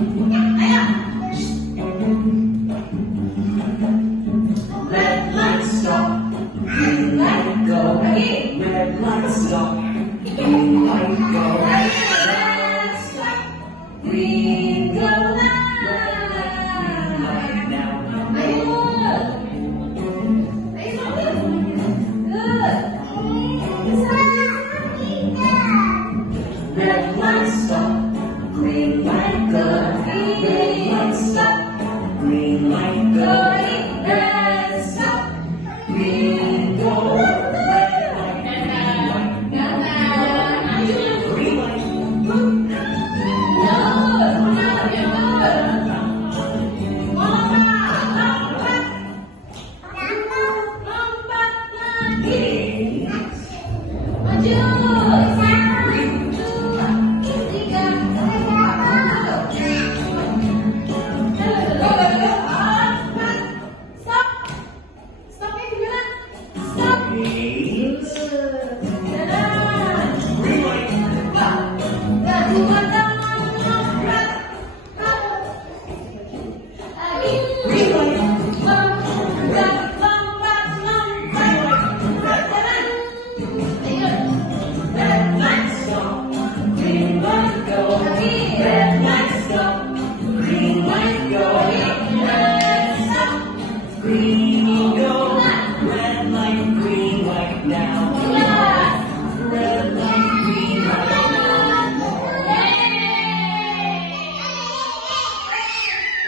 Red light stop, green light go. Red light stop, green light go. Red stop, green go. Green light now. Red light stop, green light go. Red light stop, green light go. Red stop, green go. Red light, green light. Green go, red light, green light now.